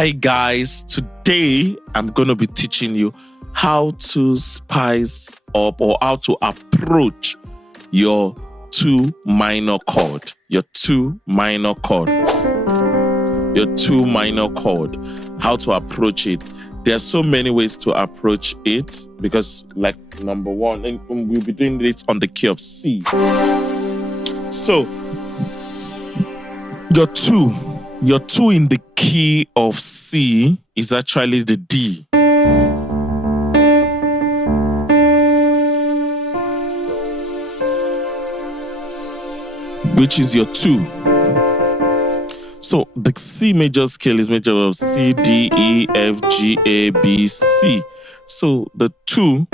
Hi guys, today I'm going to be teaching you how to spice up or how to approach your two minor chord. How to approach it. There are so many ways to approach it because, like, number one, and we'll be doing this on the key of C. So your two in the key of C is actually the D. Which is your 2. So the C major scale is made up of C, D, E, F, G, A, B, C. So the 2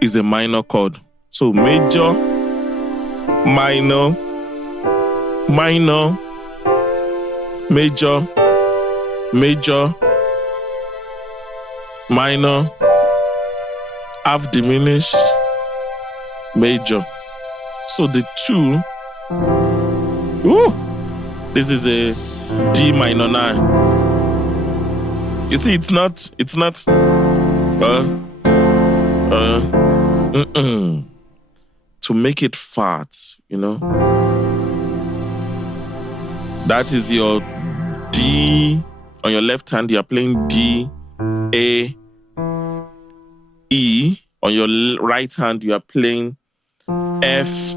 is a minor chord. So major, minor, minor, major, major, minor, half diminished, major. So the 2, this is a D minor 9. You see, it's not to make it fat, you know. That is your D. On your left hand, you are playing D, A, E. On your right hand, you are playing F,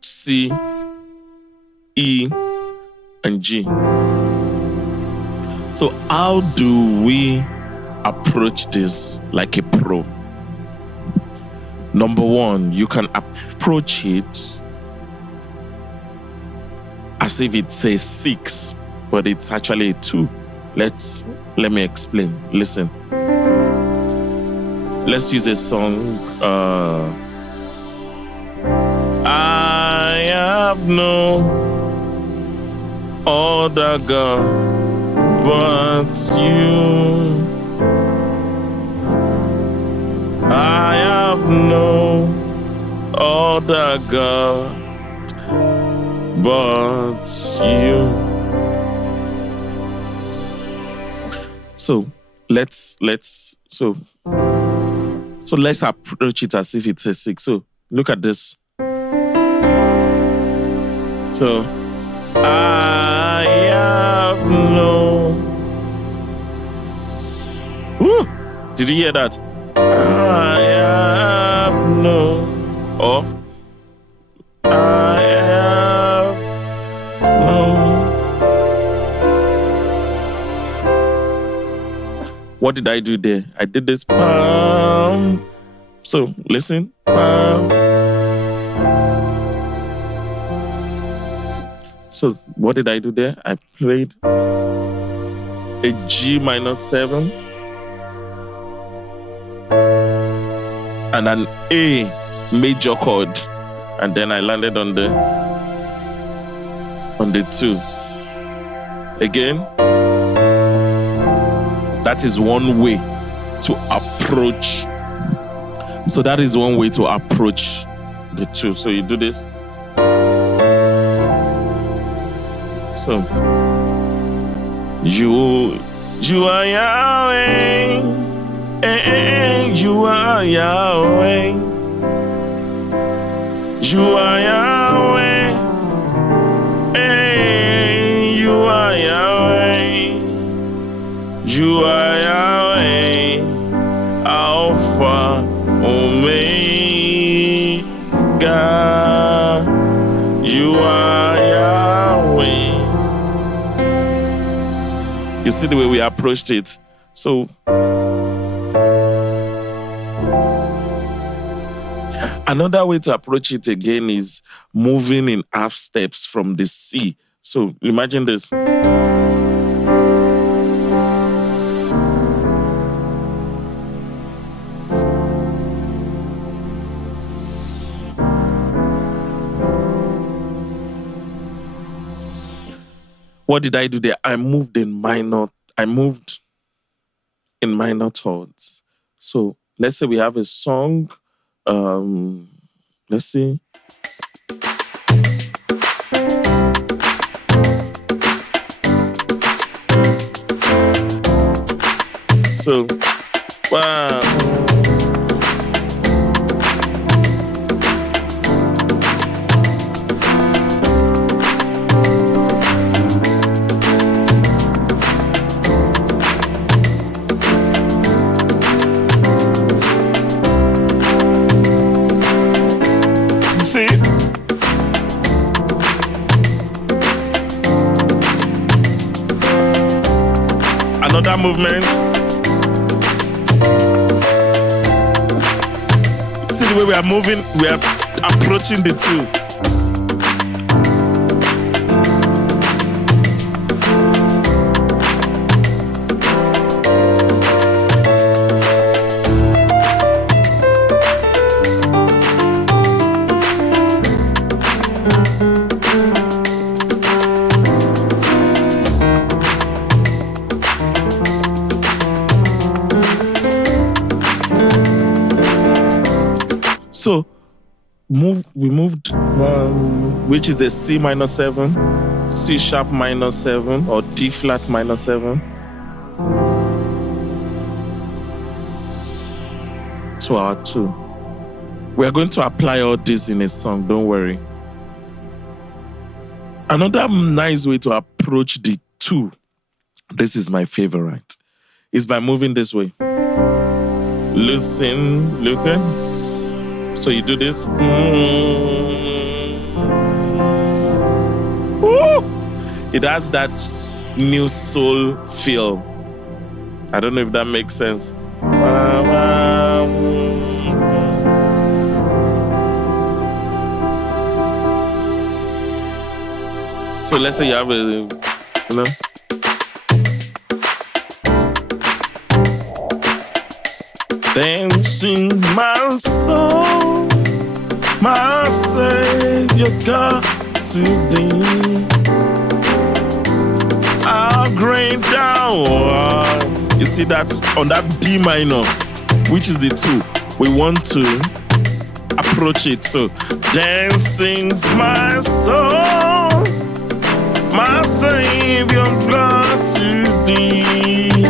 C, E, and G. So how do we approach this like a pro? Number one, you can approach it as if it's a 6, but it's actually a 2. Let me explain. Listen. Let's use a song. I have no other God but you. I have no other God but you. So let's approach it as if it's a 6. So look at this. So I have no. Did you hear that? I have no. Or I have no. What did I do there? I did this. So listen. So what did I do there? I played a G minor 7 and an A major chord, and then I landed on the 2. Again, that is one way to approach. So that is one way to approach the 2. So you do this. So you are Yahweh, you are Yahweh, you are Yahweh, you are Yahweh, you are Yahweh, Alpha, Omega, you are Yahweh. You see the way we approached it. So another way to approach it again is moving in half steps from the C. So imagine this. What did I do there? I moved in minor chords. So let's say we have a song. Let's see. So, wow. See? Another movement. See the way we are moving, we are approaching the two. So we moved which is the C minor 7, C sharp minor 7, or D flat minor 7 to our 2. We are going to apply all this in a song, don't worry. Another nice way to approach the 2, this is my favorite, is by moving this way. Listen, looking. So you do this. Ooh! It has that new soul feel. I don't know if that makes sense. So let's say you have a, dancing my soul, my Savior God to thee. How great thou art. You see that on that D minor, which is the 2, we want to approach it. So, dancing my soul, my Savior God to thee.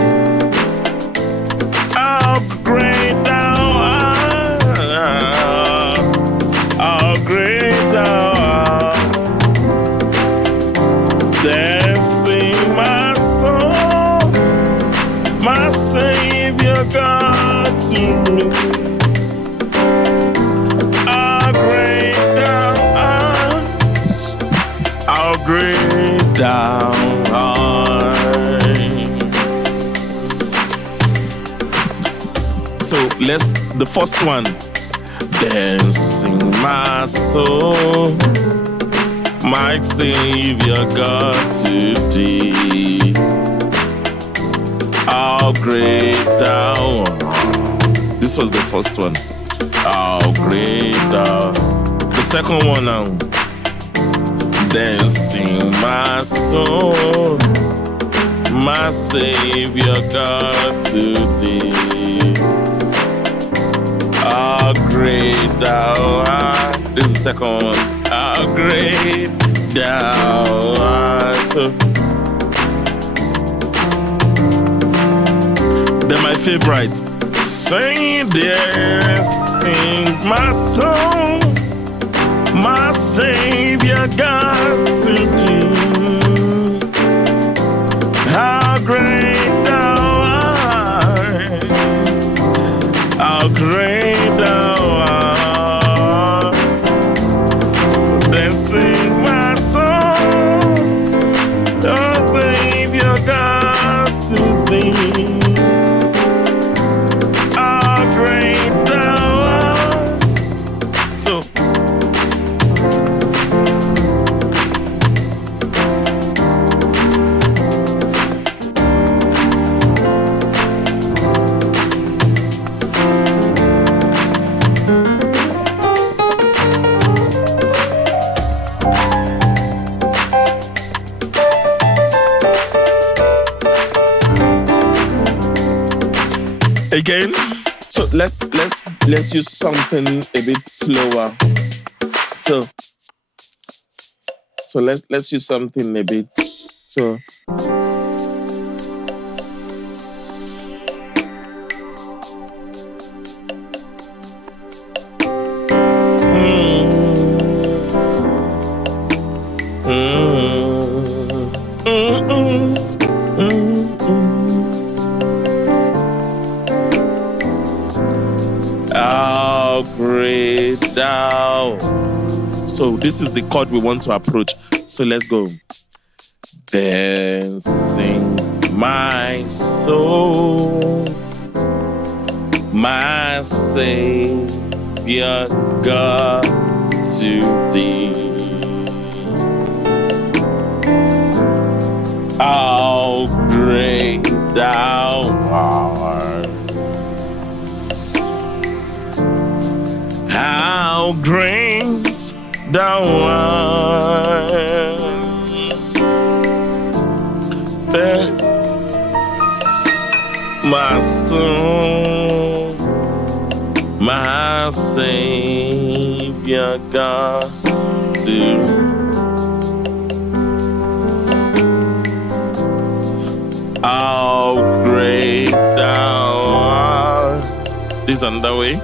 How great thou art, how great thou art. Dancing my soul, my Savior God to me. How great thou art, how great thou art. So the first one. Dancing my soul, my Savior God to thee. How great thou art. This was the first one. How great thou. The second one now. Dancing my soul, my Savior God to thee. How great thou art. This is the second one. How great thou art. They're my favorite. Sing, dear, sing my song, my Savior God to thee. How great thou art. How great thou art. Then sing my song, oh Savior God to thee. How great thou art. So again, so let's use something a bit slower. So let's use something a bit so. grade down. So this is the chord we want to approach. So let's go. Then sing my soul, my Savior God, to thee. How great thou art. How great thou art. My soul, my Savior God, to how great thou art. This is another way.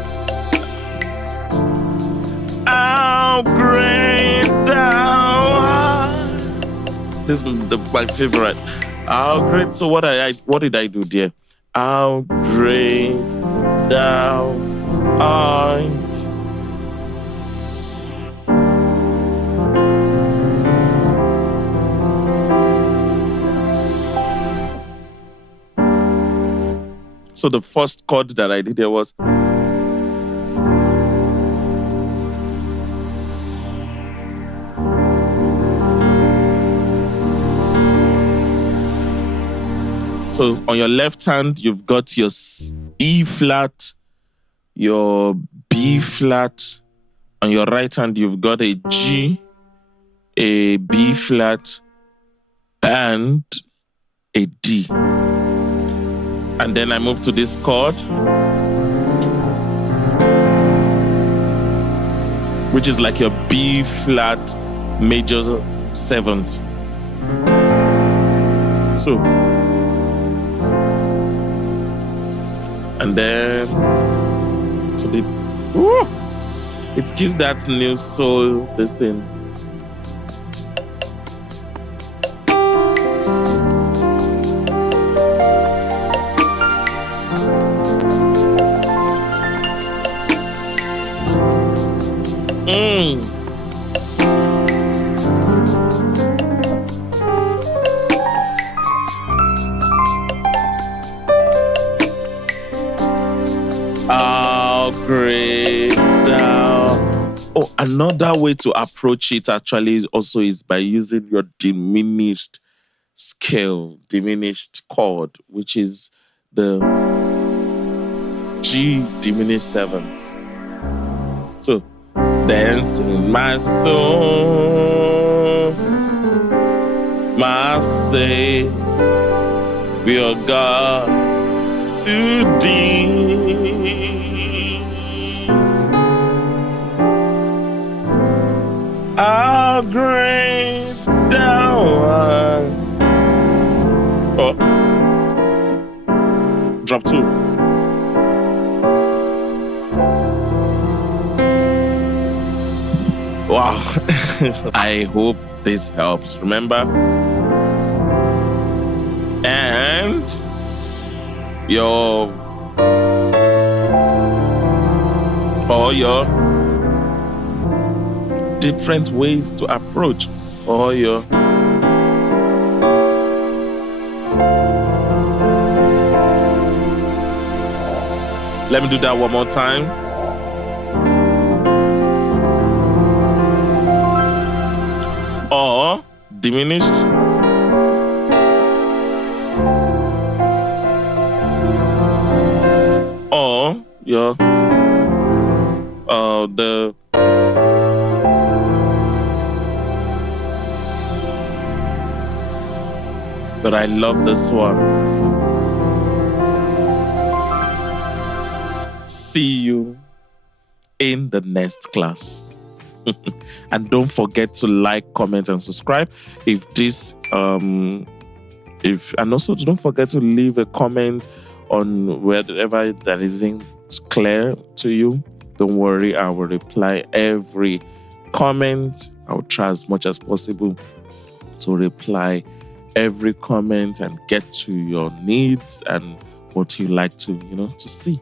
How great thou art. This is my favorite. How great. So what did I do there? How great thou art. So the first chord that I did there was so on your left hand, you've got your E flat, your B flat. On your right hand, you've got a G, a B flat, and a D. And then I move to this chord, which is like your B flat major seventh. So, and then to the, it gives that new soul, this thing. How great thou. Oh, another way to approach it actually also is by using your diminished scale, diminished chord, which is the G diminished seventh. So, dancing my soul, my Savior God, to thee. How great thou art. Oh. Drop two. Wow. I hope this helps. Remember? And your different ways to approach all your let me do that one more time. Or diminished, or your the but I love this one. See you in the next class. And don't forget to like, comment, and subscribe. And also don't forget to leave a comment on wherever that isn't clear to you. Don't worry, I will reply every comment. I will try as much as possible to reply every comment and get to your needs and what you like to see.